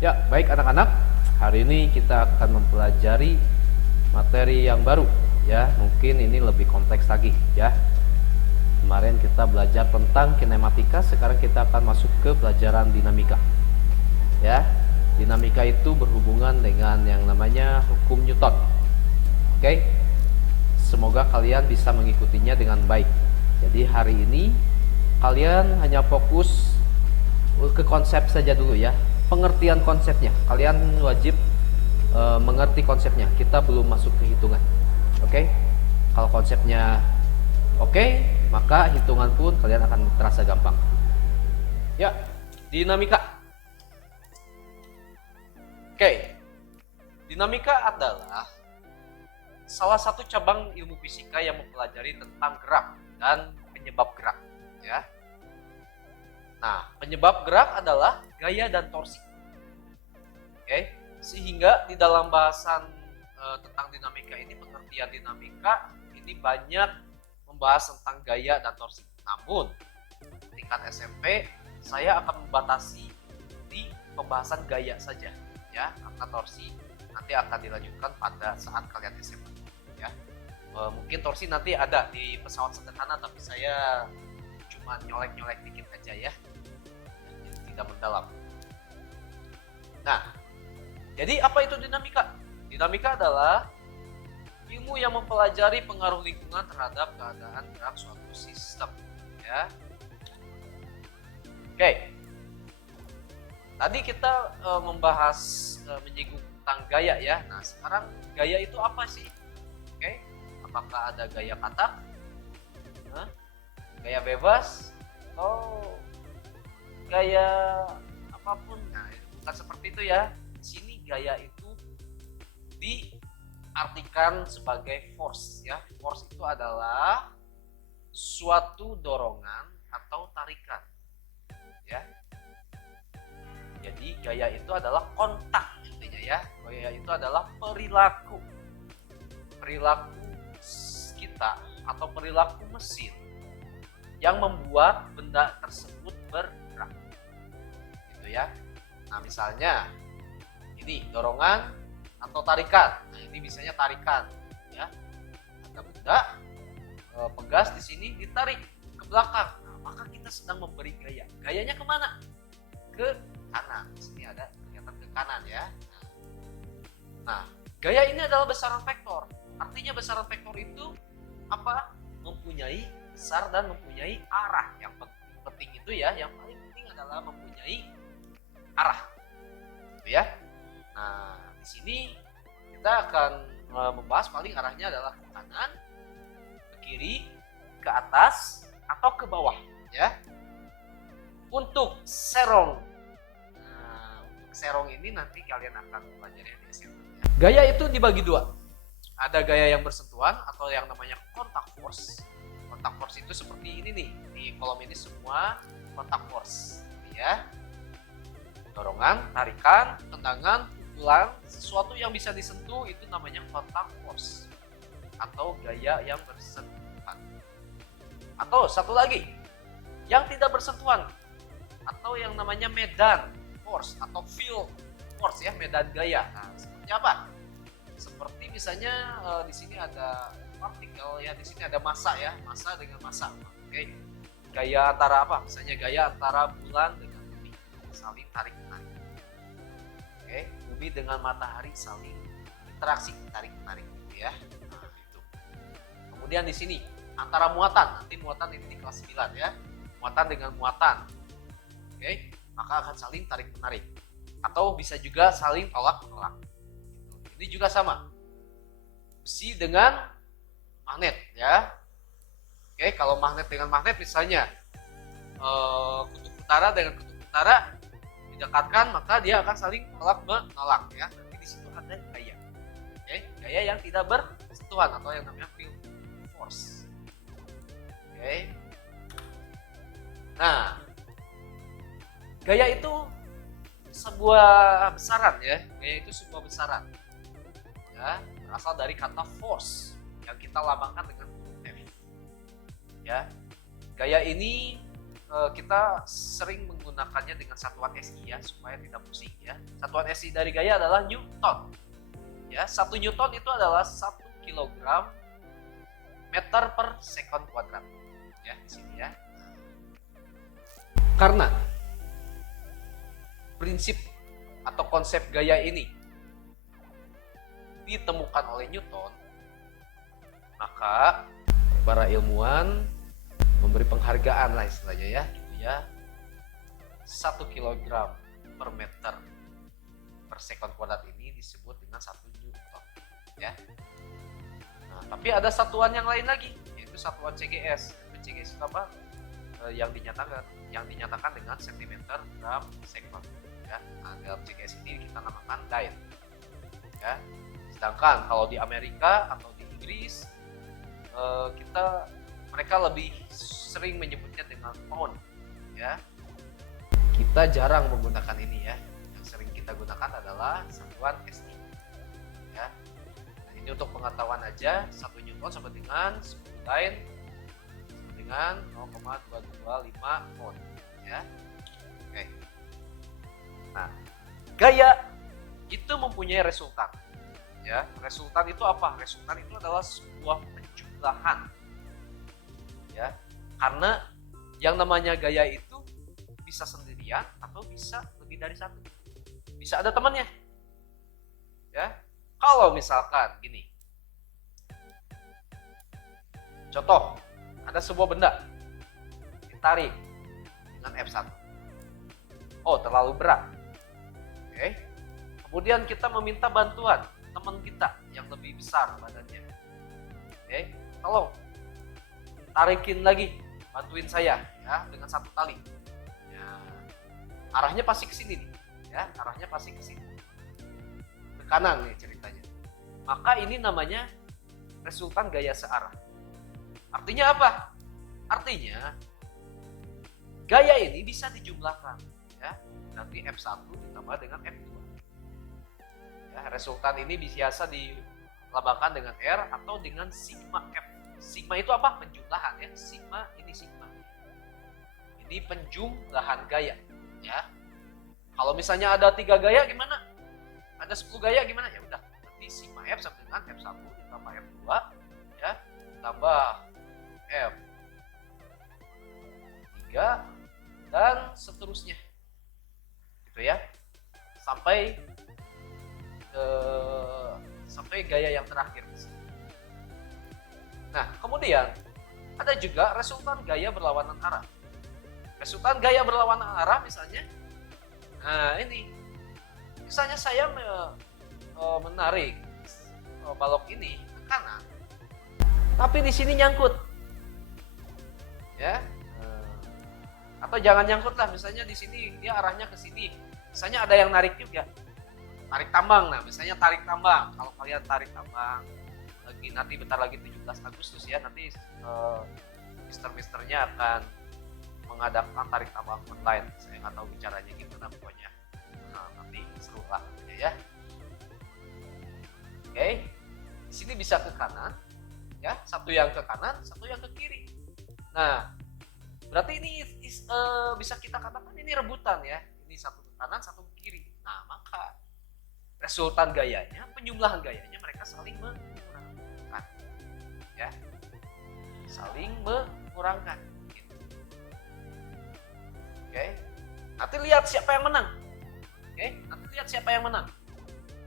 Ya, baik anak-anak. Hari ini kita akan mempelajari materi yang baru ya. Mungkin ini lebih kompleks lagi ya. Kemarin kita belajar tentang kinematika, sekarang kita akan masuk ke pelajaran dinamika. Ya. Dinamika itu berhubungan dengan yang namanya hukum Newton. Oke. Semoga kalian bisa mengikutinya dengan baik. Jadi hari ini kalian hanya fokus ke konsep saja dulu ya. Pengertian konsepnya, kalian wajib mengerti konsepnya. Kita belum masuk ke hitungan. Oke. Kalau konsepnya oke, maka hitungan pun kalian akan terasa gampang. Ya, dinamika. Oke. Dinamika adalah salah satu cabang ilmu fisika yang mempelajari tentang gerak dan penyebab gerak ya. Nah, penyebab gerak adalah gaya dan torsi. Oke, sehingga di dalam bahasan tentang dinamika ini, pengertian dinamika ini banyak membahas tentang gaya dan torsi. Namun, tingkat SMP saya akan membatasi di pembahasan gaya saja ya, karena torsi nanti akan dilanjutkan pada saat kalian SMA ya. Mungkin torsi nanti ada di pesawat sederhana, tapi saya cuma nyolek-nyolek dikit aja ya, tidak mendalam. Nah, jadi apa itu dinamika? Dinamika adalah ilmu yang mempelajari pengaruh lingkungan terhadap keadaan gerak suatu sistem ya. Oke. Tadi kita membahas menyinggung tentang gaya ya. Nah, sekarang gaya itu apa sih? Oke. Apakah ada gaya katak? Gaya bebas? Atau gaya apapun? Nah, bukan seperti itu ya. Di sini gaya itu diartikan sebagai force ya. Force itu adalah suatu dorongan atau tarikan ya. Jadi gaya itu adalah kontak intinya ya. Gaya itu adalah perilaku kita atau perilaku mesin yang membuat benda tersebut bergerak gitu ya. Nah, misalnya ini dorongan atau tarikan. Nah, ini misalnya tarikan ya. Ada benda pegas di sini ditarik ke belakang. Nah, maka kita sedang memberi gaya. Gayanya kemana? Ke kanan. Di sini ada kelihatan ke kanan ya. Nah, gaya ini adalah besaran vektor. Artinya besaran vektor itu apa? Mempunyai besar dan mempunyai arah. Yang penting itu ya, yang paling penting adalah mempunyai arah. Gitu ya. Nah, di sini kita akan membahas paling arahnya adalah ke kanan, ke kiri, ke atas, atau ke bawah ya. Untuk serong. Nah, untuk serong ini nanti kalian akan pelajari di SMA. Gaya itu dibagi dua. Ada gaya yang bersentuhan atau yang namanya kontak force. Kontak force itu seperti ini nih. Di kolom ini semua kontak force ya. Dorongan, tarikan, tendangan, pukulan, sesuatu yang bisa disentuh itu namanya kontak force atau gaya yang bersentuhan. Atau satu lagi, yang tidak bersentuhan atau yang namanya medan force atau field force ya, medan gaya. Nah, seperti apa? Seperti misalnya di sini ada partikel ya, di sini ada massa ya, massa dengan massa. Oke. Gaya antara apa? Misalnya gaya antara bulan dengan bumi saling tarik menarik. Oke, bumi dengan matahari saling interaksi tarik menarik gitu ya. Nah, itu. Kemudian di sini antara muatan, nanti muatan ini di kelas 9 ya. Muatan dengan muatan. Oke, maka akan saling tarik menarik. Atau bisa juga saling tolak menolak. Ini juga sama. Besi dengan magnet ya. Oke, kalau magnet dengan magnet misalnya kutub utara dengan kutub utara didekatkan, maka dia akan saling tolak menolak ya. Nanti di situ ada gaya. Oke, gaya yang tidak bersentuhan atau yang namanya field force. Oke. Nah, gaya itu sebuah besaran ya. Gaya itu sebuah besaran. Ya, berasal dari kata force yang kita lambangkan dengan huruf F. Ya. Gaya ini kita sering menggunakannya dengan satuan SI ya, supaya tidak pusing ya. Satuan SI dari gaya adalah Newton. Ya, 1 Newton itu adalah 1 kilogram meter per sekon kuadrat. Ya, di sini ya. Karena prinsip atau konsep gaya ini ditemukan oleh Newton, maka para ilmuwan memberi penghargaan lah istilahnya ya, gitu ya. 1 kilogram per meter per sekon kuadrat ini disebut dengan 1 Newton ya. Nah, tapi ada satuan yang lain lagi, yaitu satuan CGS. CGS itu apa? Yang dinyatakan dengan sentimeter gram sekon ya. Nah, dalam CGS ini kita namakan Dine ya. Sedangkan kalau di Amerika atau di Inggris mereka lebih sering menyebutnya dengan pound ya. Kita jarang menggunakan ini ya. Yang sering kita gunakan adalah satuan SI ya. Nah, ini untuk pengetahuan aja, 1 Newton sama dengan 10 Dine sama dengan 0,225 pound ya. Oke. Nah, gaya itu mempunyai resultan ya. Resultan itu apa? Resultan itu adalah sebuah penjumlahan ya. Karena yang namanya gaya itu bisa sendirian atau bisa lebih dari satu. Bisa ada temannya. Ya. Kalau misalkan gini. Contoh, ada sebuah benda ditarik dengan F1. Oh, terlalu berat. Oke. Kemudian kita meminta bantuan teman kita yang lebih besar badannya. Oke, tolong tarikin lagi, bantuin saya ya dengan 1 tali. Ya, arahnya pasti ke sini nih, ya, arahnya pasti ke sini. Ke kanan nih ceritanya. Maka ini namanya resultan gaya searah. Artinya apa? Artinya gaya ini bisa dijumlahkan, ya. Nanti F1 ditambah dengan F2. Ya, resultan ini biasa dilambangkan dengan R atau dengan sigma F. Sigma itu apa? Penjumlahan ya. Sigma ini sigma. Ini penjumlahan gaya ya. Kalau misalnya ada 3 gaya gimana? Ada 10 gaya gimana? Ya udah, nanti sigma F sama dengan F1 ditambah F2 ya, tambah F3 dan seterusnya. Gitu ya. Sampai gaya yang terakhir. Nah, kemudian ada juga resultan gaya berlawanan arah. Resultan gaya berlawanan arah misalnya, nah ini, misalnya saya menarik balok ini ke kanan, tapi di sini nyangkut, ya, atau jangan nyangkut lah, misalnya di sini dia arahnya ke sini, misalnya ada yang narik juga. Tarik tambang, nah misalnya tarik tambang, kalau kalian tarik tambang nanti bentar lagi 17 Agustus ya, nanti misternya akan mengadakan tarik tambang online. Saya nggak tahu bicaranya gimana pokoknya. Nah, nanti seru lah ya. Oke, di sini bisa ke kanan ya, satu yang ke kanan, satu yang ke kiri. Nah, berarti ini bisa kita katakan ini rebutan ya, ini satu ke kanan, satu ke kiri. Nah, maka resultan gayanya, penjumlahan gayanya mereka saling mengurangkan ya, saling mengurangkan gitu. Oke, nanti lihat siapa yang menang. Oke, nanti lihat siapa yang menang.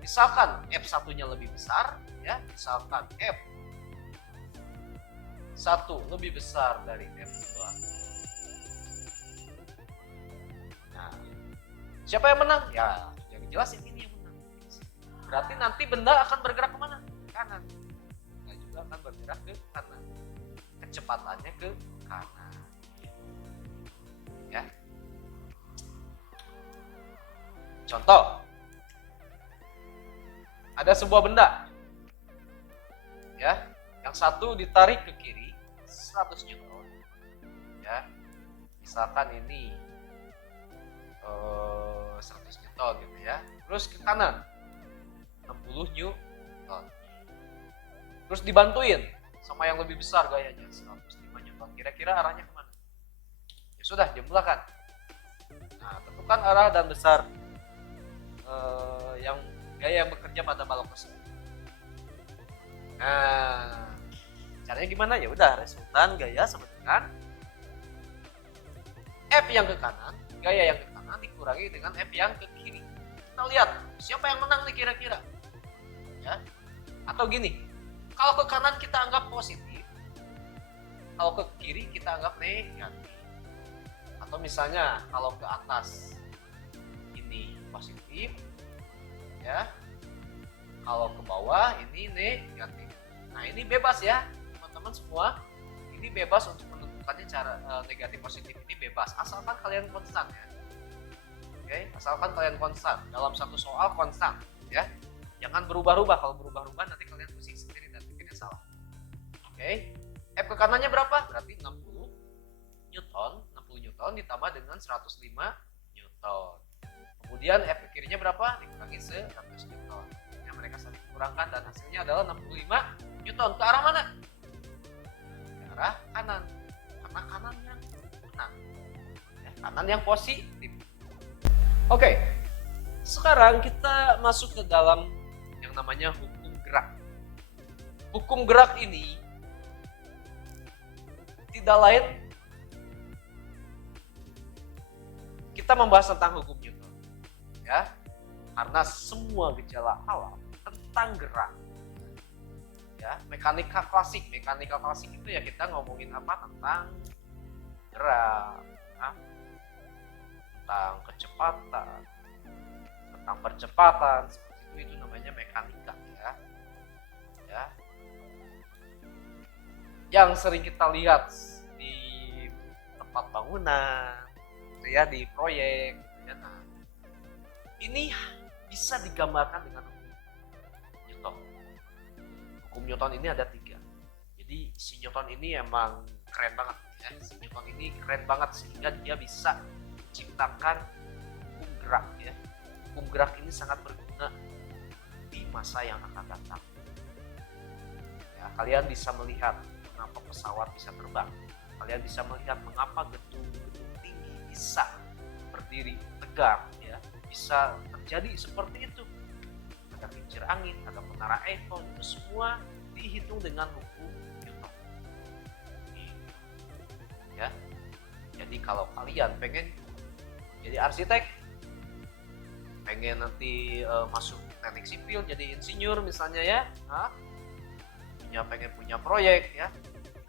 Misalkan F1 nya lebih besar ya, misalkan F1 lebih besar dari F2. Nah, siapa yang menang? Ya, yang jelas yang ini yang menang. Berarti nanti benda akan bergerak kemana? Kanan. Benda juga akan bergerak ke kanan. Kecepatannya ke kanan. Ya. Contoh. Ada sebuah benda. Ya, yang satu ditarik ke kiri 100 Newton. Ya. Misalkan ini 100 Newton gitu ya. Terus ke kanan 60 Newton. Terus dibantuin sama yang lebih besar gayanya 105 Newton. Kira-kira arahnya kemana? Ya sudah, jumlahkan. Nah, tentukan arah dan besar yang gaya yang bekerja pada balok tersebut. Nah, caranya gimana? Ya udah, resultan gaya sama dengan F yang ke kanan, gaya yang ke kanan dikurangi dengan F yang ke kiri. Kita lihat siapa yang menang nih kira-kira. Ya. Atau gini, kalau ke kanan kita anggap positif, kalau ke kiri kita anggap negatif. Atau misalnya kalau ke atas ini positif, ya. Kalau ke bawah ini negatif. Nah, ini bebas ya, teman-teman semua. Ini bebas untuk menentukannya cara negatif positif ini bebas, asalkan kalian konstan ya. Oke, asalkan kalian konstan dalam satu soal konstan ya. Jangan berubah-ubah. Kalau berubah-ubah nanti kalian pusing sendiri dan bikinnya salah. Oke. F ke kanannya berapa? Berarti 60 Newton. 60 Newton ditambah dengan 105 Newton. Kemudian F ke kirinya berapa? Dikurangi 100 Newton. Ya, mereka saling kurangkan dan hasilnya adalah 65 Newton. Ke arah mana? Ke arah kanan. Karena kanan yang menang. Ya, kanan yang positif. Oke. Sekarang kita masuk ke dalam yang namanya hukum gerak. Hukum gerak ini tidak lain, kita membahas tentang hukum Newton ya, karena semua gejala alam tentang gerak ya. Mekanika klasik itu ya kita ngomongin apa, tentang gerak ya, tentang kecepatan, tentang percepatan, seperti itu namanya mekanika ya. Yang sering kita lihat di tempat bangunan gitu ya, di proyek gitu ya. Nah, ini bisa digambarkan dengan hukum Newton. Hukum Newton ini ada 3. Jadi si Newton ini emang keren banget ya. Si Newton ini keren banget sehingga dia bisa menciptakan hukum gerak ya. Hukum gerak ini sangat berguna di masa yang akan datang. Ya, kalian bisa melihat mengapa pesawat bisa terbang. Kalian bisa melihat mengapa gedung-gedung tinggi bisa berdiri tegak ya. Bisa terjadi seperti itu. Ada kincir angin, ada menara Eiffel, itu semua dihitung dengan hukum Newton. Ya. Jadi kalau kalian pengen jadi arsitek, pengen nanti masuk teknik sipil jadi insinyur misalnya ya, pengen punya proyek ya,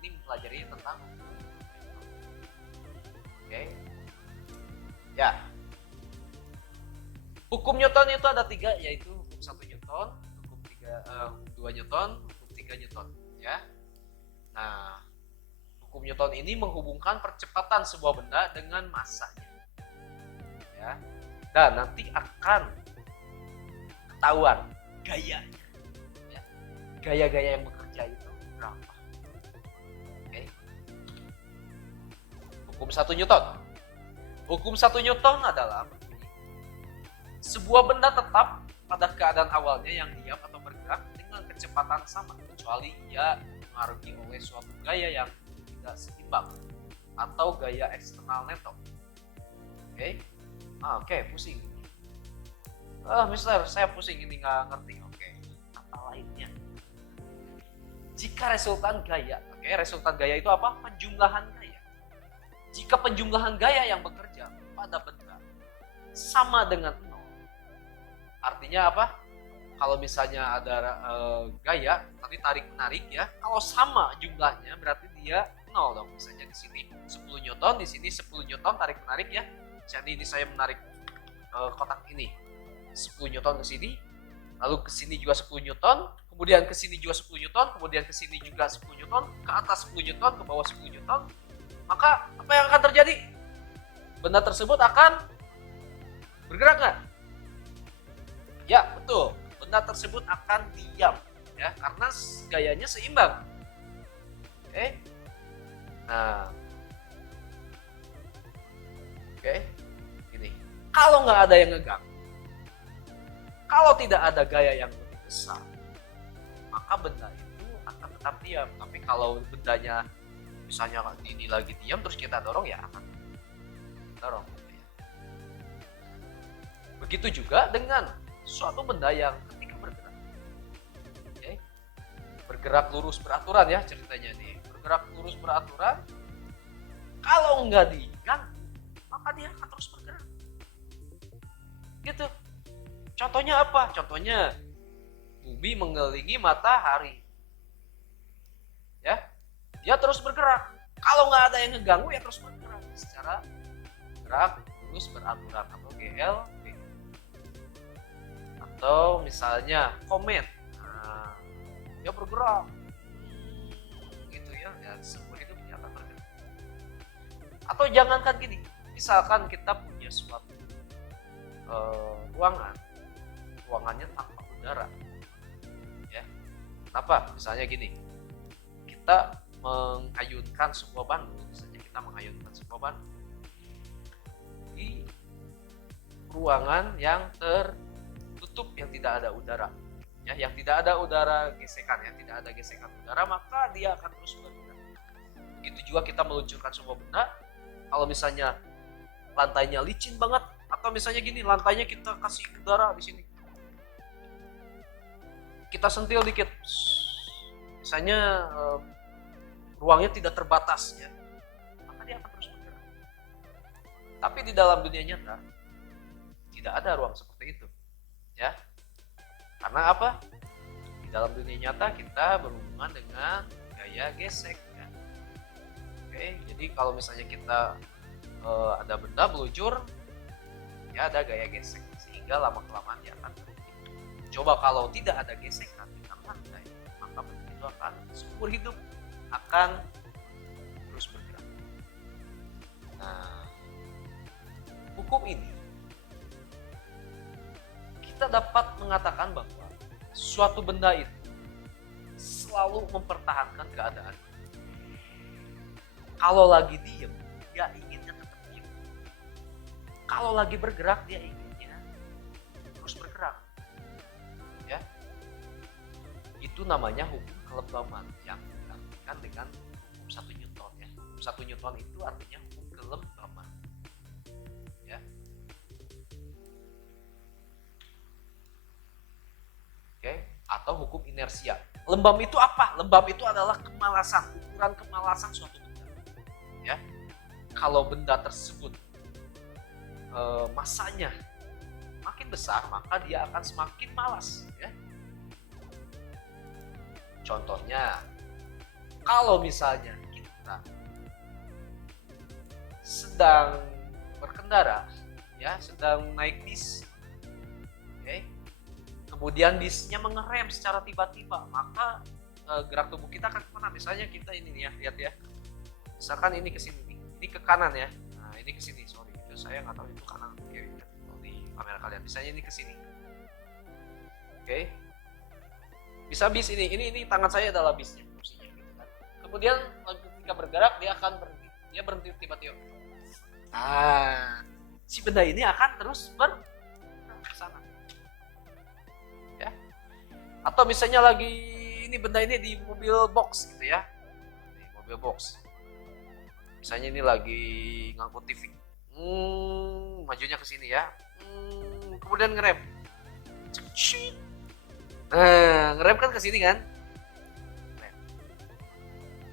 ini mempelajari tentang hukum. Oke. Ya, hukum Newton itu ada 3, yaitu hukum 1 Newton, hukum 2 Newton, hukum 3 Newton ya. Nah, hukum Newton ini menghubungkan percepatan sebuah benda dengan massanya ya. Dan nanti akan ketahuan gayanya ya. Gaya-gaya yang bekerja itu berapa. Oke. Hukum 1 Newton. Hukum 1 Newton adalah berbunyi, sebuah benda tetap pada keadaan awalnya yang diam atau bergerak dengan kecepatan sama kecuali ia dipengaruhi oleh suatu gaya yang tidak seimbang atau gaya eksternal neto. Oke. Oke, pusing. Mister, saya pusing ini nggak ngerti. Oke, kata lainnya. Jika resultan gaya, resultan gaya itu apa? Penjumlahan gaya. Jika penjumlahan gaya yang bekerja pada benda sama dengan 0, artinya apa? Kalau misalnya ada gaya, tapi tarik-menarik ya, kalau sama jumlahnya berarti dia 0 dong. Misalnya di sini 10 Newton, di sini 10 Newton tarik-menarik ya. Jadi ini saya menarik kotak ini 10 Newton ke sini, lalu ke sini juga 10 Newton, kemudian ke sini juga 10 Newton, kemudian ke sini juga 10 Newton, ke atas 10 Newton, ke bawah 10 Newton. Maka apa yang akan terjadi? Benda tersebut akan bergerak nggak? Ya, betul. Benda tersebut akan diam ya, karena gayanya seimbang. Oke. Nah, oke, gini. Kalau nggak ada yang ngeganggu, kalau tidak ada gaya yang lebih besar, maka benda itu akan tetap diam. Tapi kalau bendanya misalnya ini lagi diam terus kita dorong, ya akan mendorong. Begitu juga dengan suatu benda yang ketika bergerak, oke, bergerak lurus beraturan ya ceritanya nih, bergerak lurus beraturan, kalau nggak diganggu maka dia akan terus bergerak. Gitu. Contohnya apa? Contohnya bumi mengelilingi matahari. Ya, dia terus bergerak. Kalau nggak ada yang ngeganggu ya terus bergerak secara gerak lurus beraturan atau GLB. Atau misalnya komet, nah, dia bergerak, gitu ya, semua hidup dia akan bergerak. Atau jangankan gini, misalkan kita punya suatu ruangannya tanpa udara, ya. Kenapa? Misalnya gini, kita mengayunkan sebuah batu, misalnya kita mengayunkan sebuah batu di ruangan yang tertutup yang tidak ada udara, ya, yang tidak ada udara gesekan, ya, tidak ada gesekan udara, maka dia akan terus bergerak. Begitu juga kita meluncurkan sebuah benda, kalau misalnya lantainya licin banget, atau misalnya gini, lantainya kita kasih udara di sini, kita sentil dikit, misalnya ruangnya tidak terbatas, ya, maka dia akan terus bergerak. Tapi di dalam dunia nyata tidak ada ruang seperti itu, ya. Karena apa? Di dalam dunia nyata kita berhubungan dengan gaya gesek, ya. Oke, jadi kalau misalnya kita ada benda meluncur, ya ada gaya gesek, sehingga lama-kelamaan dia akan berhenti. Coba kalau tidak ada gesekan dengan lantai, maka benda itu akan seumur hidup akan terus bergerak. Nah, hukum ini kita dapat mengatakan bahwa suatu benda itu selalu mempertahankan keadaan. Kalau lagi diem, dia inginnya tetap diem. Kalau lagi bergerak, dia inginnya terus bergerak. Ya, itu namanya hukum kelembaban yang diartikan dengan hukum 1 Newton. Ya, hukum 1 Newton itu artinya hukum kelembaban. Ya. Oke, atau hukum inersia. Lembam itu apa? Lembam itu adalah kemalasan, ukuran kemalasan suatu benda. Ya, kalau benda tersebut masanya makin besar, maka dia akan semakin malas. Ya. Contohnya, kalau misalnya kita sedang berkendara, ya, sedang naik bis, okay, kemudian bisnya mengerem secara tiba-tiba, maka gerak tubuh kita akan kemana? Misalnya kita ini nih ya, lihat ya, misalkan ini ke sini nih, ini ke kanan ya, nah ini ke sini, sorry, itu saya nggak tahu itu kanan atau kiri kan, di kamera kalian, misalnya ini ke sini, oke, bisa bis ini tangan saya adalah bisnya, fungsinya, gitu kan. Kemudian ketika bergerak dia akan berhenti, dia berhenti tiba-tiba. Nah, si benda ini akan terus ke sana. Ya. Atau misalnya lagi ini benda ini di mobil box gitu ya. Di mobil box. Misalnya ini lagi ngangkut TV. Majunya ke sini ya. Kemudian ngerem. Nah, ngerem kan ke sini kan? Ngerem.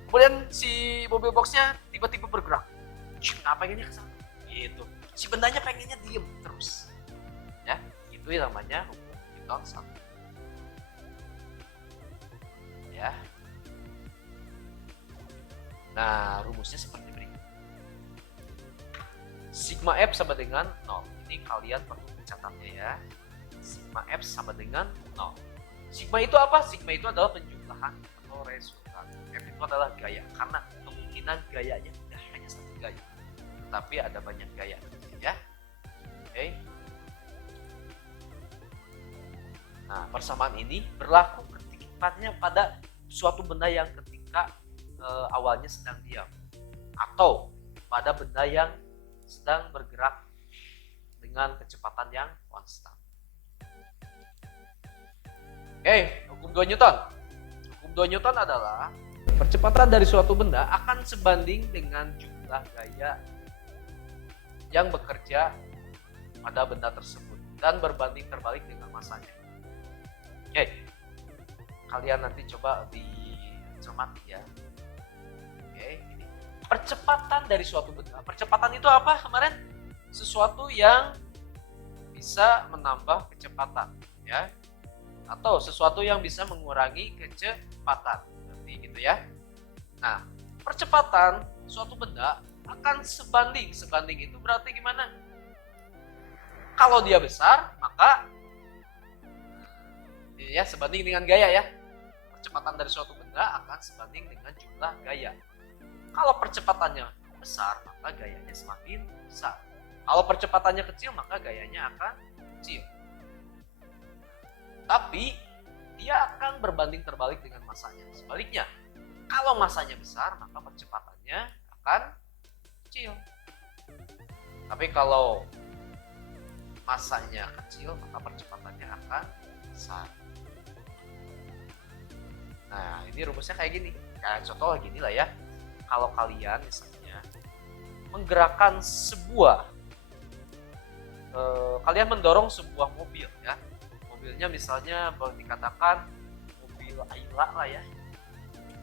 Kemudian si mobil boxnya tiba-tiba bergerak. Nah, pengennya ke sana. Gitu. Si bendanya pengennya diem terus. Ya, itu yang namanya hukum Newton 1. Ya. Nah, rumusnya seperti berikut. Sigma F sama dengan 0. Ini kalian perlu mencatatnya ya. Sigma F sama dengan 0. Sigma itu apa? Sigma itu adalah penjumlahan atau resultan. F itu adalah gaya, karena kemungkinan gayanya tidak hanya satu gaya, tetapi ada banyak gaya, ya. Oke. Nah, persamaan ini berlaku ketika pada suatu benda yang ketika awalnya sedang diam, atau pada benda yang sedang bergerak dengan kecepatan yang konstan. Oke, hukum 2 Newton. Hukum 2 Newton adalah percepatan dari suatu benda akan sebanding dengan jumlah gaya yang bekerja pada benda tersebut dan berbanding terbalik dengan masanya. Oke, kalian nanti coba dicermati ya. Oke, ini percepatan dari suatu benda. Percepatan itu apa kemarin? Sesuatu yang bisa menambah kecepatan, ya, atau sesuatu yang bisa mengurangi kecepatan, berarti gitu ya. Nah, percepatan suatu benda akan sebanding. Sebanding itu berarti gimana? Kalau dia besar, maka ya sebanding dengan gaya ya. Percepatan dari suatu benda akan sebanding dengan jumlah gaya. Kalau percepatannya besar, maka gayanya semakin besar. Kalau percepatannya kecil, maka gayanya akan kecil. Tapi dia akan berbanding terbalik dengan masanya. Sebaliknya, kalau masanya besar, maka percepatannya akan kecil. Tapi kalau masanya kecil, maka percepatannya akan besar. Nah, ini rumusnya kayak gini. Kayak contoh gini lah ya. Kalau kalian misalnya menggerakkan kalian mendorong sebuah mobil ya. Mobilnya misalnya boleh dikatakan mobil Ayla lah ya.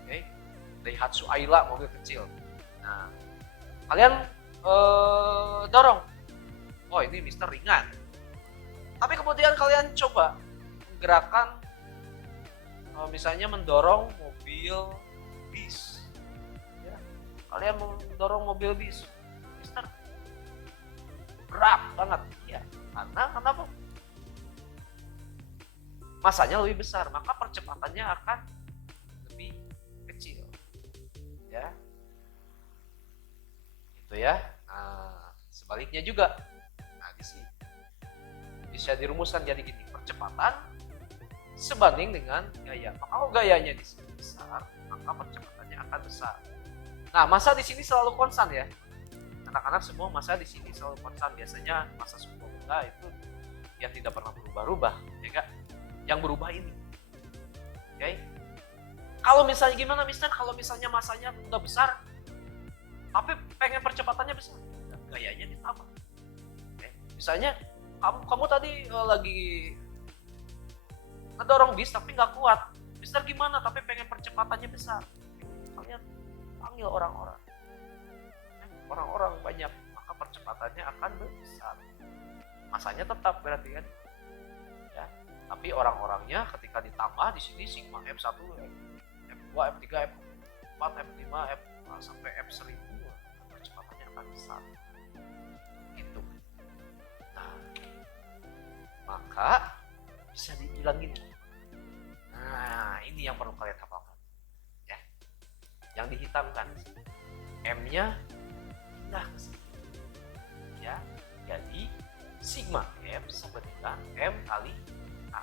Oke. Daihatsu Ayla, mobil kecil. Nah, kalian dorong. Oh, ini Mister ringan. Tapi kemudian kalian coba menggerakkan misalnya mendorong mobil bis. Ya. Kalian mendorong mobil bis. Mister berat banget. Ya, karena kenapa? Masanya lebih besar, maka percepatannya akan lebih kecil. Ya. Itu ya. Nah, sebaliknya juga. Nah, di sini bisa dirumuskan jadi gini, percepatan sebanding dengan gaya. Kalau gayanya di sini besar, maka percepatannya akan besar. Nah, massa di sini selalu konstan ya. Anak-anak semua massa di sini selalu konstan. Biasanya massa sebuah benda itu ya tidak pernah berubah-ubah, ya enggak? Yang berubah ini. Oke. Kalau misalnya gimana, Mister? Kalau misalnya massanya udah besar, tapi pengen percepatannya besar, gayanya ditambah. Oke. Misalnya kamu tadi lagi ngedorong bis tapi nggak kuat. Mister gimana? Tapi pengen percepatannya besar. Kalian panggil orang-orang. Orang-orang banyak, maka percepatannya akan besar. Masanya tetap berarti kan. Ya. Tapi orang-orangnya ketika ditambah di sini sigma F1, F2, F3, F4, F5, F sampai F1000, percepatannya akan besar. Gitu. Nah, maka bisa dibilang gini. Nah, ini yang perlu kalian hafalkan. Ya. Yang dihitamkan M-nya pindah ke sini. Ya. Jadi sigma M sama dengan M kali A.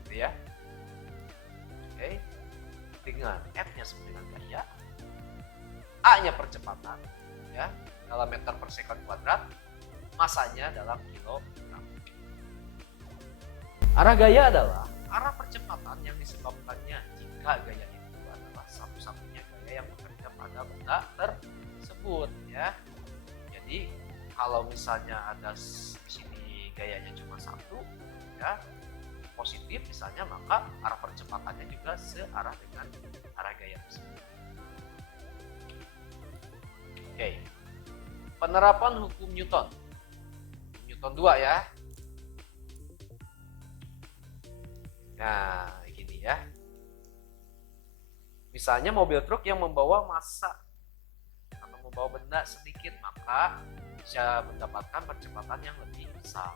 Gitu ya. Oke. Dengan F-nya sama dengan gaya, A-nya percepatan ya, dalam meter per sekon kuadrat, masanya dalam kilogram. Arah gaya adalah arah percepatan yang disebabkannya jika gaya itu adalah satu-satunya gaya yang bekerja pada benda tersebut ya. Jadi kalau misalnya ada di sini gayanya cuma satu ya, positif misalnya, maka arah percepatannya juga searah dengan arah gaya tersebut. Oke. Penerapan hukum Newton. Newton 2 ya. Nah, gini ya. Misalnya mobil truk yang membawa massa atau membawa benda sedikit, maka bisa mendapatkan percepatan yang lebih besar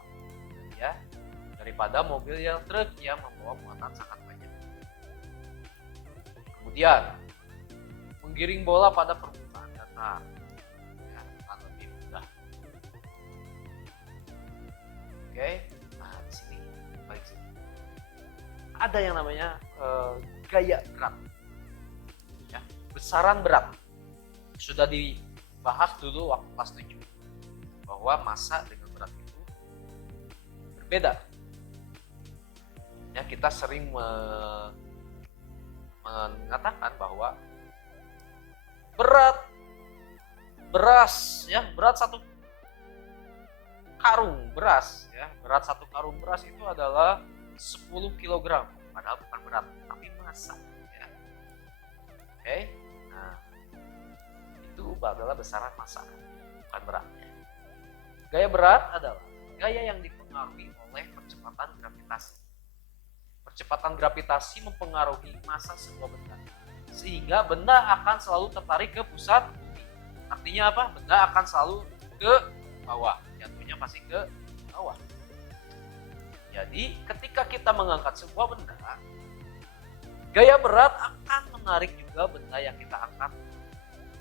ya, daripada mobil yang truk yang membawa muatan sangat banyak. Kemudian menggiring bola pada permukaan datar ya, akan lebih mudah. Oke, nah di sini balik sini ada yang namanya gaya berat ya, besaran berat. Sudah dibahas dulu waktu kelas 7 bahwa massa dengan berat itu berbeda. Ya, kita sering mengatakan bahwa berat beras ya, berat 1 karung beras, ya, berat satu karung beras itu adalah 10 kg, padahal bukan berat, tapi massa. Ya. Oke, nah itu adalah besaran massa, bukan beratnya. Gaya berat adalah gaya yang dipengaruhi oleh percepatan gravitasi. Percepatan gravitasi mempengaruhi massa sebuah benda, sehingga benda akan selalu tertarik ke pusat bumi. Artinya apa? Benda akan selalu ke bawah, jatuhnya pasti ke bawah. Jadi ketika kita mengangkat sebuah benda, gaya berat akan menarik juga benda yang kita angkat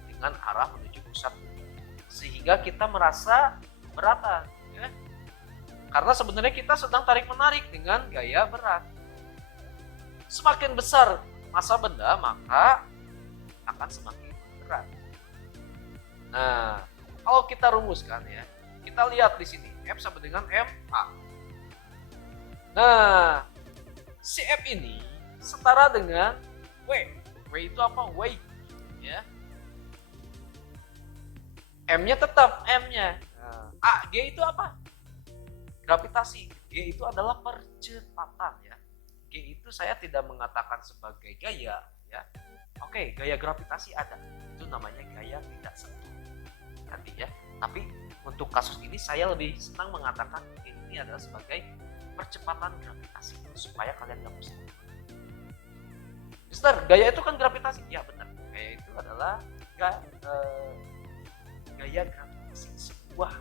dengan arah menuju pusat bumi, sehingga kita merasa beratan, ya. Karena sebenarnya kita sedang tarik menarik dengan gaya berat. Semakin besar massa benda, maka akan semakin berat. Nah, kalau kita rumuskan, ya, kita lihat di sini F sama dengan ma. Nah, si F ini setara dengan W. W itu apa? Weight, ya. M-nya tetap M-nya. Nah, G itu apa? Gravitasi. G itu adalah percepatan, ya. G itu saya tidak mengatakan sebagai gaya, ya. Oke, gaya gravitasi ada. Itu namanya gaya tidak sentuh. Nanti, ya. Tapi untuk kasus ini saya lebih senang mengatakan ini adalah sebagai percepatan gravitasi supaya kalian nggak pusing. Mister, gaya itu kan gravitasi. Ya benar. Gaya itu adalah gaya gravitasi, sebuah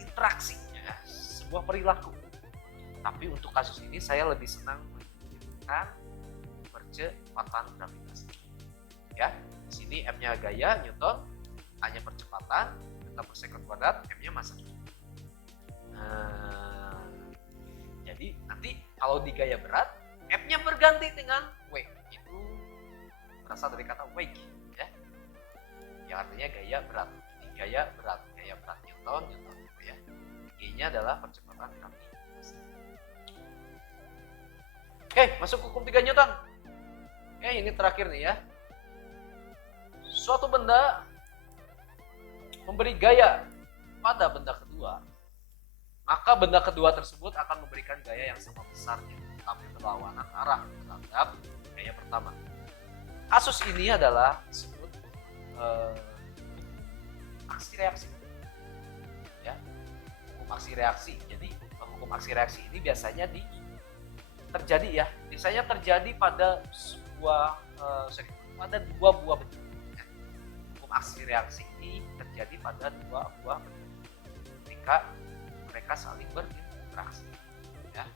interaksi, ya, sebuah perilaku. Tapi untuk kasus ini saya lebih senang menyebutkan percepatan gravitasi. Ya, di sini M-nya gaya Newton, A-nya percepatan, meter per second kuadrat, M-nya massa. Nah, jadi nanti kalau di gaya berat, F-nya berganti dengan W. Itu berasal dari kata weight, ya. Yang artinya gaya berat. Ini gaya berat Newton, ya. G-nya adalah percepatan gravitasi. Oke, masuk hukum 3 Newton. Oke, ini terakhir nih, ya. Suatu benda memberi gaya pada benda kedua, maka benda kedua tersebut akan memberikan gaya yang sama besarnya, tapi berlawanan arah terhadap gaya pertama. Kasus ini adalah disebut aksi reaksi. Ya, hukum aksi reaksi. Jadi hukum aksi reaksi ini biasanya biasanya terjadi pada pada dua buah benda. Hukum aksi reaksi ini terjadi pada dua buah benda ketika mereka saling berinteraksi, ya.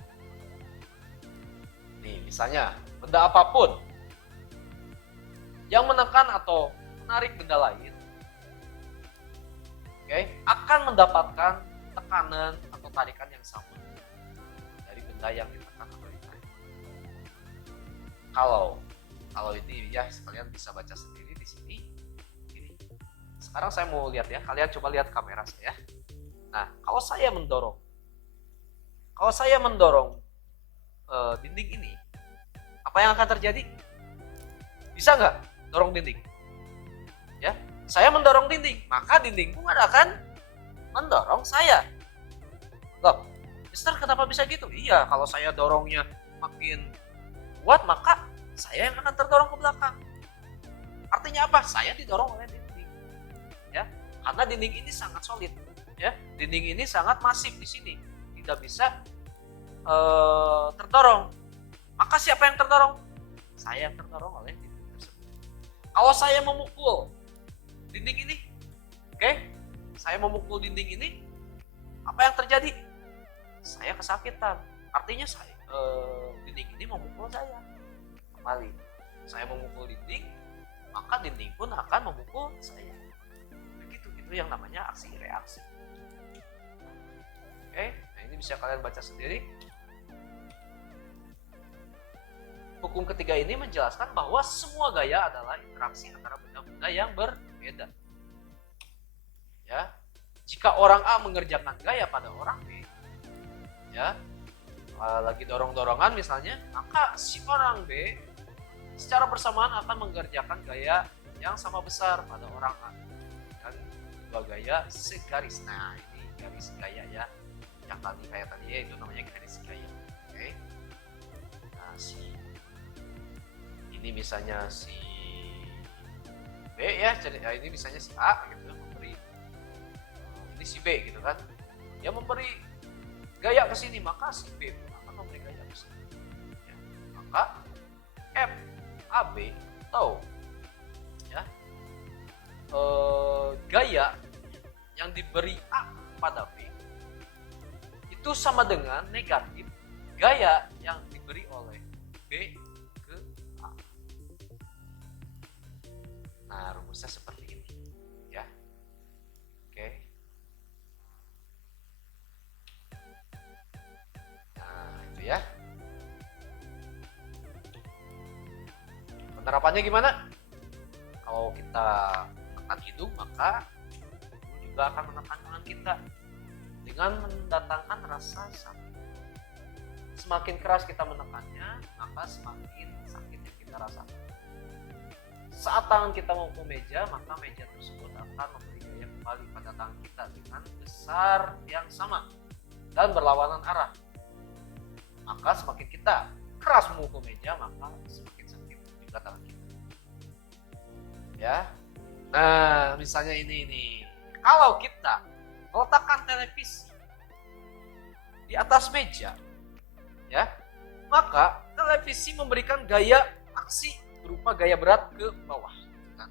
Nih, misalnya benda apapun yang menekan atau menarik benda lain, akan mendapatkan tekanan atau tarikan yang sama dari benda yang ditekan atau ditarik. Kalau ini, ya, kalian bisa baca sendiri di sini. Ini. Sekarang saya mau lihat, ya, kalian coba lihat kamera saya. Nah, kalau saya mendorong dinding ini, apa yang akan terjadi? Bisa nggak dorong dinding? Ya, saya mendorong dinding, maka dinding pun akan mendorong saya. Loh, Mister, kenapa bisa gitu? Iya, kalau saya dorongnya makin kuat, maka saya yang akan terdorong ke belakang. Artinya apa? Saya didorong oleh dinding, ya, karena dinding ini sangat solid, ya, dinding ini sangat masif di sini, tidak bisa terdorong. Maka siapa yang terdorong? Saya yang terdorong oleh dinding tersebut. Kalau saya memukul dinding ini, saya memukul dinding ini, apa yang terjadi? Saya kesakitan. Artinya dinding ini memukul saya. Kembali, saya memukul dinding, maka dinding pun akan memukul saya. Begitu, itu yang namanya aksi reaksi. Nah ini bisa kalian baca sendiri. Hukum ketiga ini menjelaskan bahwa semua gaya adalah interaksi antara benda-benda yang berbeda. Ya, jika orang A mengerjakan gaya pada orang B, ya, lagi dorong-dorongan misalnya, maka si orang B secara bersamaan akan mengerjakan gaya yang sama besar pada orang A, dan dua gaya segaris. Nah, ini garis gaya ya. Yang tadi kayak tadi ya, itu namanya garis gaya. Oke. Nah, ini misalnya si B ya, ini misalnya si A gitu memberi, ini si B gitu kan. Dia memberi gaya ke sini, maka si B akan memberi gaya ke sini. Ya, maka F AB tahu ya, gaya yang diberi A pada B itu sama dengan negatif gaya yang diberi oleh B ke A. Nah, rumusnya seperti ini ya. Oke. Nah, itu ya. Penerapannya gimana? Kalau kita menekan hidung, maka tubuh juga akan menekan tangan kita dengan mendatangkan rasa sakit. Semakin keras kita menekannya, maka semakin sakit yang kita rasakan. Saat tangan kita mau ke meja, maka meja tersebut akan memberi gaya kembali pada tangan kita dengan besar yang sama dan berlawanan arah. Maka semakin kita keras memukul meja, maka semakin sakit juga tangan kita. Ya. Nah, misalnya ini. Kalau kita meletakkan televisi di atas meja, ya, maka televisi memberikan gaya aksi berupa gaya berat ke bawah. Kan?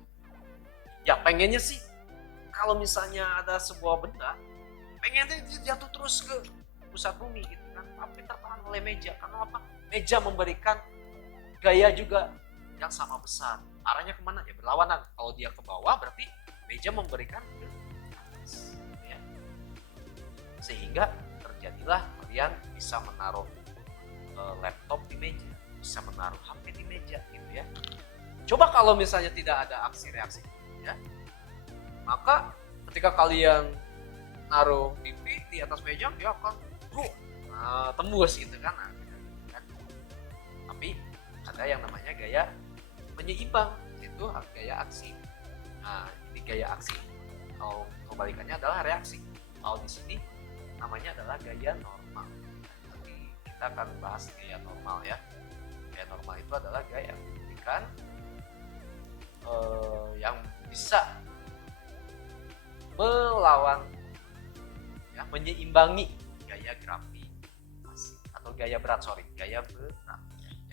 Ya, pengennya sih kalau misalnya ada sebuah benda, pengennya jatuh terus ke pusat bumi gitu kan, tapi tertahan oleh meja. Karena apa? Meja memberikan gaya juga yang sama besar. Arahnya kemana? Ya berlawanan. Kalau dia ke bawah berarti meja memberikan ke atas. Ya. Sehingga terjadilah kalian bisa menaruh laptop di meja, bisa menaruh HP di meja gitu ya. Coba kalau misalnya tidak ada aksi reaksi ya, maka ketika kalian naruh TV di atas meja, dia akan tembus gitu kan. Tapi ada yang namanya gaya penyeimbang, itu gaya aksi. Nah, ini gaya aksi. Kalau kebalikannya adalah reaksi. Kalau di sini namanya adalah gaya normal. Nanti kita akan bahas gaya normal ya. Gaya normal itu adalah gaya yang diberikan yang bisa melawan ya, menyeimbangi gaya gravitasi atau gaya berat, gaya berat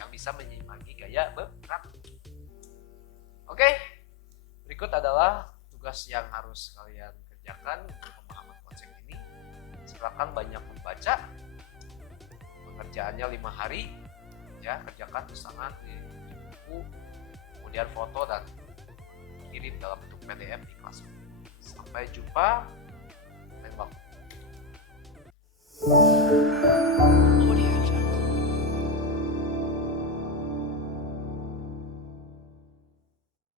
yang bisa menyeimbangi gaya berat. Oke, berikut adalah tugas yang harus kalian kerjakan untuk pemahaman konsep ini. Silakan banyak membaca. Pengerjaannya 5 hari, ya, kerjakan pesanan di buku, kemudian foto dan kirim dalam bentuk PDF di kelas. Sampai jumpa lain waktu.